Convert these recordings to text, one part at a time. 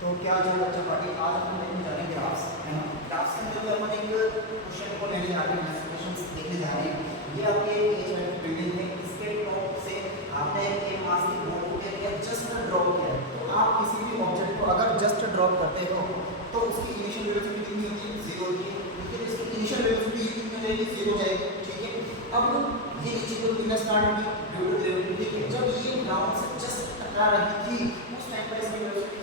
तो क्या जो बच्चा पार्टी आज हम लेने जा रहे हैं ग्राफ्स, है ना। ग्राफ्स के अंदर अपन एक क्वेश्चन को लेने जा रहे हैं, क्वेश्चंस देखने जा रहे हैं। ये आपके एच बिल्डिंग है, इसके टॉप से आपने एक मास की बोर्ड को क्या जस्ट ड्रॉप किया है। तो आप किसी भी ऑब्जेक्ट को अगर जस्ट ड्रॉप करते हो तो उसकी इनिशियल वेलोसिटी कितनी होती है? 0 होती है। लेकिन इसकी इनिशियल वेलोसिटी कितनी हो जाएगी? 0 हो जाएगी, ठीक है। अब ये नीचे को गिरना स्टार्ट होगी ड्यू टू ग्रेविटी, ठीक है। जब ये ग्राउंड से जस्ट टकरा रही थी उस टाइम पर इसकी वेलोसिटी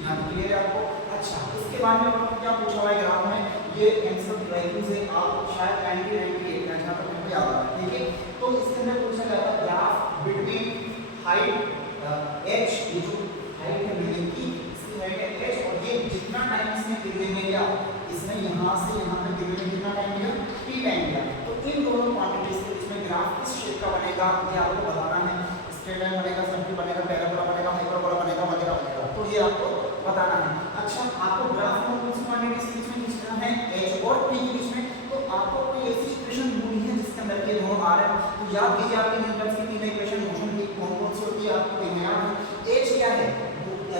यहाँ क्लियर है आपको। अच्छा, इसके बाद में आपको क्या पूछा हुआ है ग्राफ में, ये आंसर ड्राइविंग से आप शायद 1998 का जहां तक मुझे याद आ रहा है, ठीक है। तो इसके अंदर पूछा जाता है ग्राफ बिटवीन हाइट h, ये जो हाइट है बिल्डिंग की, इसकी हाइट है h, और ये जितना टाइम इसने गिरने में लिया, इसने यहां से यहां तक गिरने में कितना टाइम लिया? t टाइम लिया। तो इन दोनों क्वांटिटीज के बीच में ग्राफ किस शेप का बनेगा ये आपको बताना है। स्ट्रेट लाइन बनेगा, सर्किल बनेगा, पैराबोला बनेगा, हाइपरबोला बनेगा, वगैरह वगैरह, तो ये आपको बताना है। अच्छा, आपको ग्राफ कौन सी क्वांटिटीज के बीच में खींचना है? h और t के बीच में। तो आपको कोई ऐसी इक्वेशन ढूंढनी है जिसके अंदर के दोनों आ रहे हैं। तो याद कीजिए आपके न्यूटन की तीन इक्वेशन मोशन की कौन कौन सी होती है आपको देखना है। h क्या है?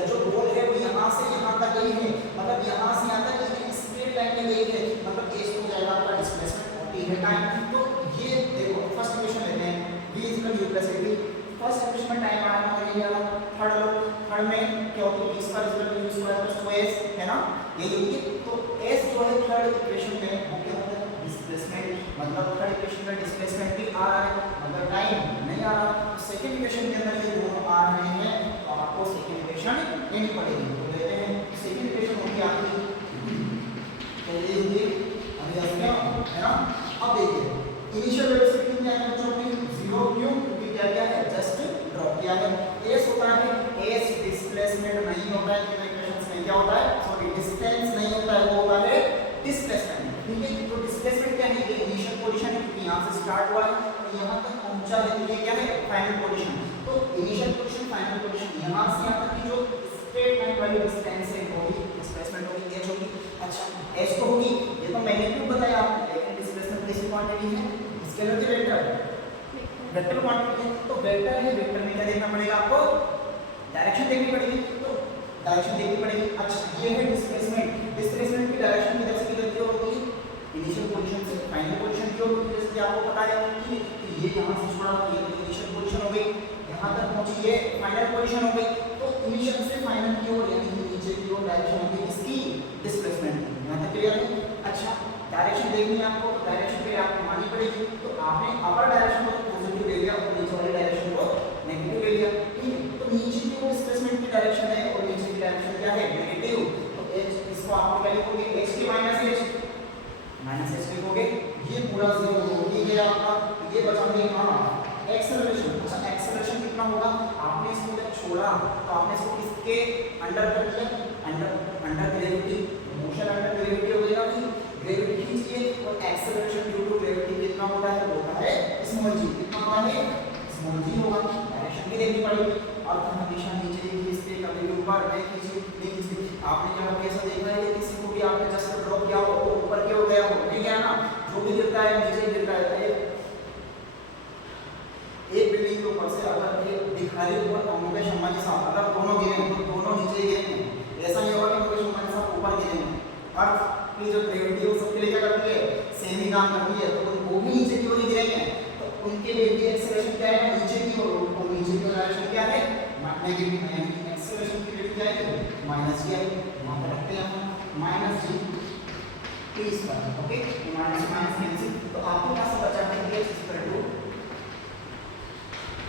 जो बॉल है वो यहां से यहां तक गई है, मतलब यहां से यहां तक एक स्ट्रेट लाइन में गई है, मतलब h हो जाएगा आपका डिस्प्लेसमेंट और t है टाइम। तो ये देखो फर्स्ट इक्वेशन लेते हैं, v u + v। First equation में टाइम आना है, ये वाला थर्ड में क्या होती है? v = u² + 2s, है ना, ये होती है। तो s जो है थर्ड इक्वेशन में वो क्या होता है? डिस्प्लेसमेंट, मतलब थर्ड इक्वेशन में डिस्प्लेसमेंट भी आ रहा है, मतलब टाइम नहीं आ रहा। सेकंड इक्वेशन के अंदर ये दोनों आ रहे हैं, तो आपको सेकंड इक्वेशन लेनी पड़ेगी। तो लेते हैं सेकंड इक्वेशन होगी आपकी, तो ये होगी अभी आपने, है ना। अब देखिए इनिशियल वेलोसिटी कितनी है बच्चों की? 0, क्यों? क्योंकि क्या क्या है? जस्ट ड्रॉप किया है। s होता है, s डिस्प्लेसमेंट नहीं होता है, इन इक्वेशंस में क्या होता है? सॉरी, डिस्टेंस नहीं होता है, वो होता है डिस्प्लेसमेंट, ठीक है। तो डिस्प्लेसमेंट क्या है? ये इनिशियल पोजीशन है, क्योंकि यहां से स्टार्ट हुआ है तो यहां तक पहुंचा है, तो ये क्या है? Final position. तो इनिशियल पोजीशन, फाइनल पोजीशन, यहां से यहां तक की जो स्ट्रेट लाइन वाली डिस्टेंस है वो भी डिस्प्लेसमेंट होगी, h होगी। अच्छा, s तो होगी, ये तो मैग्नीट्यूड बताया आपने, लेकिन डिस्प्लेसमेंट कैसी क्वांटिटी है? स्केलर की वेक्टर, वेक्टर क्वांटिटी है। तो वेक्टर है, वेक्टर में क्या देखना पड़ेगा आपको? डायरेक्शन देखनी पड़ेगी, तो डायरेक्शन देखनी पड़ेगी। अच्छा, ये है डिस्प्लेसमेंट, डिस्प्लेसमेंट की डायरेक्शन किधर से किधर की होती है? इनिशियल पोजीशन से फाइनल पोजीशन की होती है। जैसे आपको पता है कि ये यहां से छोड़ा, ये इनिशियल पोजीशन हो गई, यहां तक पहुंची, ये फाइनल पोजीशन हो गई। तो इनिशियल से फाइनल की ओर, यानी कि नीचे की ओर डायरेक्शन होगी इसकी डिस्प्लेसमेंट। यहां तक क्लियर है? अच्छा, डायरेक्शन देखनी है आपको, तो डायरेक्शन पे आपको माननी पड़ेगी। तो आपने अपर डायरेक्शन को पॉजिटिव ले लिया और नीचे वाली डायरेक्शन को नेगेटिव ले लिया, ठीक है। तो नीचे की ओर डिस्प्लेसमेंट की डायरेक्शन है और नीचे की डायरेक्शन क्या है? नेगेटिव। तो h इसको आप क्या लिखोगे? h की माइनस h लिखोगे, ये पूरा 0 हो गया आपका। ये बचा गया एक्सेलरेशन। अच्छा, एक्सेलरेशन कितना होगा? आपने इसको जब छोड़ा तो आपने इसको किसके अंडर कर दिया? Under gravity, motion under gravity हो गया ना, ग्रेविटी खींचिए, और एक्सेलरेशन ड्यू टू ग्रेविटी कितना होता है? होता है स्मॉल g। कितना होता है? स्मॉल g होगा। डायरेक्शन भी देखनी पड़ेगी, और हमेशा नीचे ही खींचते, कभी भी ऊपर नहीं खींचते। आपने क्या कैसा देखा है? किसी को भी आपने जस्ट ड्रॉप किया हो तो ऊपर क्यों गया हो? नहीं गया ना, जो भी गिरता है नीचे गिरता है। एक बिल्डिंग के ऊपर से अगर एक भिखारी ऊपर और मुकेश अंबानी साहब अगर दोनों गिरे तो दोनों नीचे गिरेंगे। ऐसा नहीं होगा कि मुकेश अंबानी साहब ऊपर गिरेंगे। अर्थ की जो ग्रेविटी है वो सबके लिए क्या करती है? सेम ही काम करती है, तो वो भी नीचे की ओर ही गिरेंगे। तो उनके लिए भी एक्सेलरेशन क्या है? नीचे की ओर, और नीचे की डायरेक्शन क्या है? नेगेटिव, यानी एक्सेलरेशन की रेट क्या है? माइनस की है। वहां पर रखते हैं हम minus g t square, okay. Minus minus cancel, तो आपके पास बचा है h equal to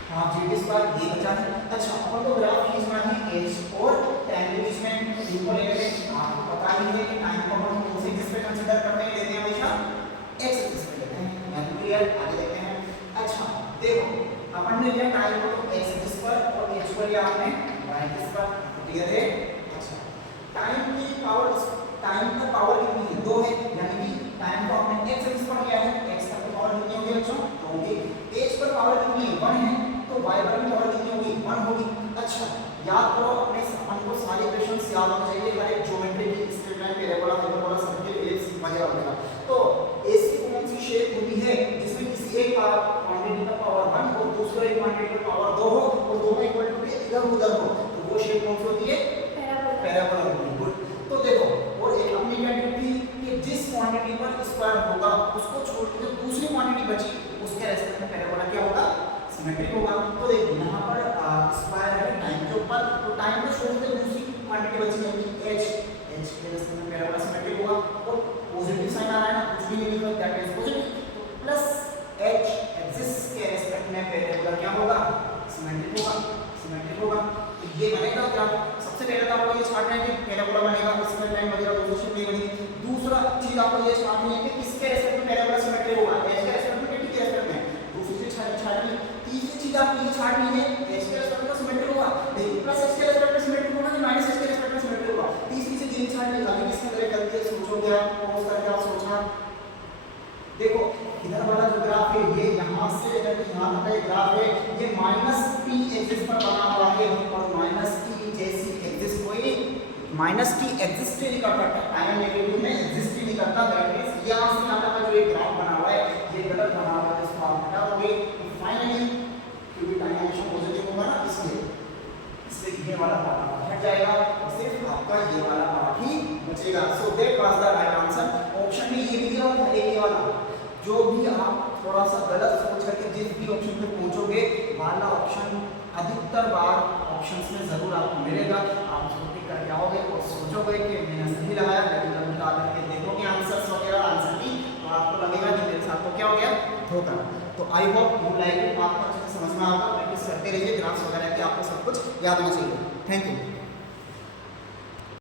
half g t square, ये बचा है। अच्छा, अपन को ग्राफ खींचना है h और टाइम के बीच में, इनको ले लेते हैं। आपको पता ही है कि टाइम को हम कौन से किस पे कंसीडर करते हैं? लेते हैं हमेशा x एक्सिस पे लेते हैं। यानी क्लियर? आगे देखते हैं। अच्छा, देखो अपन ने लिया टाइम को x एक्सिस पर और h को लिया आपने y एक्सिस पर, क्लियर है? अच्छा, टाइम की पावर, टाइम का पावर कितनी है? 2 है, यानी कि टाइम को आपने x एक्सिस पर लिया है, x का पावर कितनी होगी बच्चों? 2 होगी। h पर पावर कितनी है? 1 है, तो y पर भी पावर कितनी होगी? 1 होगी। अच्छा, याद करो, अपने अपन को सारे इक्वेशंस याद होने चाहिए, हर एक ज्योमेट्री की, straight line, parabola, hyperbola, circle, ellipse वगैरह वगैरह। तो ऐसी कौन सी शेप होती है जिसमें किसी एक क्वांटिटी का पावर 1 और दूसरे क्वांटिटी का पावर 2 हो और दोनों इक्वल टू के इधर उधर हो? तो वो शेप कौन सी होती है? छोड़ते दूसरी क्वांटिटी बची है h h के रास्ते में पैराबोला सिमेट्रिक होगा और पॉजिटिव साइन आ रहा है ना, कुछ भी नहीं लिखा, that is positive, plus h axis के रेस्पेक्ट में पैराबोला क्या होगा, सिमेट्रिक होगा। तो ये बनेगा क्या, सबसे पहले तो आपको ये छांटना है कि पैराबोला बनेगा, इसमें लाइन वगैरह दूसरी नहीं बनेगी। दूसरा चीज आपको ये छांटनी है कि किसके रेस्पेक्ट में पैराबोला सिमेट्रिक होगा, h के रेस्पेक्ट में कि t के रेस्पेक्ट में, दूसरी चीज छांटनी। तीसरी चीज आपको ये छांटनी है h के रेस्पेक्ट में सिमेट्रिक होगा, लेकिन प्लस h के रेस्पेक्ट में सिमेट्रिक होगा कि माइनस h के रेस्पेक्ट में सिमेट्रिक होगा। तीसरी चीज ये छांटनी। अभी इसके अंदर एक गलती है, सोचोगे आप, पॉज करके आप सोचना। देखो इधर वाला जो ग्राफ है ये यहाँ से लेकर के यहाँ तक का ग्राफ है, ये माइनस t एक्सिस पर बना हुआ है और माइनस t जैसी एक्सिस कोई माइनस t एग्जिस्ट नहीं करता, टाइम नेगेटिव में एग्जिस्ट नहीं करता। दैट मींस यहाँ से यहाँ तक का जो ये ग्राफ बना हुआ है ये गलत बना हुआ है, इसको आप हटा दोगे तो फाइनली क्योंकि टाइम हमेशा पॉजिटिव होगा ना, इसलिए ये वाला पार्ट हट जाएगा और सिर्फ आपका ये वाला पार्ट ही बचेगा। So that was the right answer. Option में ये भी दिया हुआ है, ये वाला जो भी आप थोड़ा सा गलत सोच करके जिस भी ऑप्शन पे पहुंचोगे वाला ऑप्शन अधिकतर बार ऑप्शंस में जरूर आपको मिलेगा। आप उसको टिक करके आओगे और सोचोगे कि मैंने सही लगाया, लेकिन जब निकाल करके देखोगे आंसर्स वगैरह आंसर की तो आपको लगेगा कि मेरे साथ तो क्या हो गया, धोखा। तो I hope you like it, आपको अच्छे से समझ में आएगा। प्रैक्टिस करते रहिए, ग्राफ्स वगैरह की आपको सब कुछ याद होना चाहिए। Thank you.